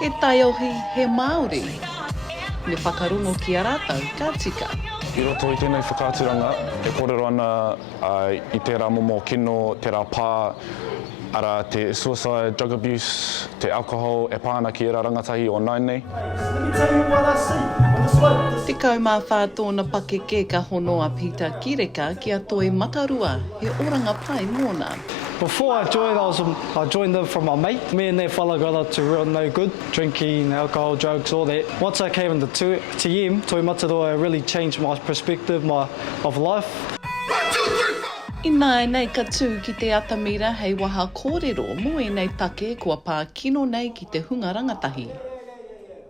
He taiohi he Māori. Me whakarungo ki a rātau ka tika. I roto i tēnei whakaaturanga, e kōrero ana i tērā momo kino, tērā pā, ara te suicide, drug abuse, te alcohol, e pāna ki era rangatahi o nainei. Tikau mā whātōna pakeke ka honoa Peter Kireka ki a toi matarua, he oranga pai mōna. Before I joined them from my mate. Me and their fella got up to real no good, drinking, alcohol, drugs, all that. Once I came into TM, Toi Matarua, it really changed my perspective of life. I nāi nei ka tū ki te atamira hei waha kōrero mo e nei take kua pā kino nei ki te hunga rangatahi.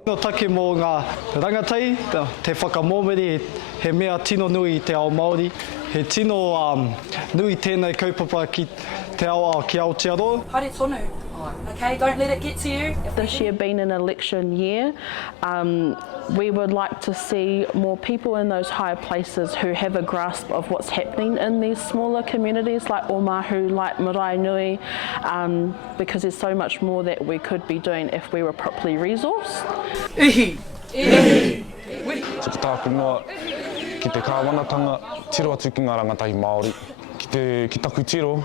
No take mō ngā rangatahi, te whakamomori, he mea tino nui te ao Māori. He tino nui tēnei kaupapa ki te ao ki Aotearoa. Haere tonu. Okay, don't let it get to you. This year being an election year, we would like to see more people in those higher places who have a grasp of what's happening in these smaller communities like Omahu, like Marae Nui, because there's so much more that we could be doing if we were properly resourced. Ihi! Ihi! Tuku tāku noa ki te kāwanatanga, tiro atu ki ngā rangatahi Māori. Ki taku tiro,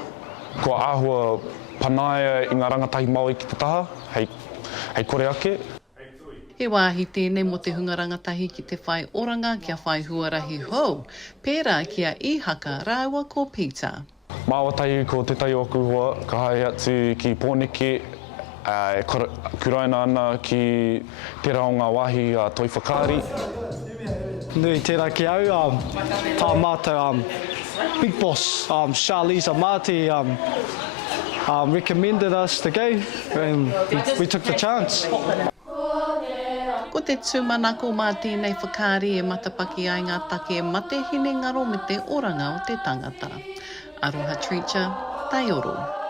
ko āhua panaia i ngā rangatahi Māori ki te taha, hei kore ake. He wāhi tēnei mo te hunga rangatahi ki te whai oranga kia whai huarahi hou, pērā kia I haka rāua ko Peter. Māwatai ko te tai o kuhua, ka hae atu ki Pōneke, kuraina ana ki Heretaunga wahi toi whakaari. Nui tērā ki au, tā mātou big boss, Charlize Amati, recommended us to go and we took the chance. Ko te tūmanako mā tēnei whakaari e matapaki ai ngā take e mate hine ngaro me te oranga o te tangata. Aroha Treacher, tai oro.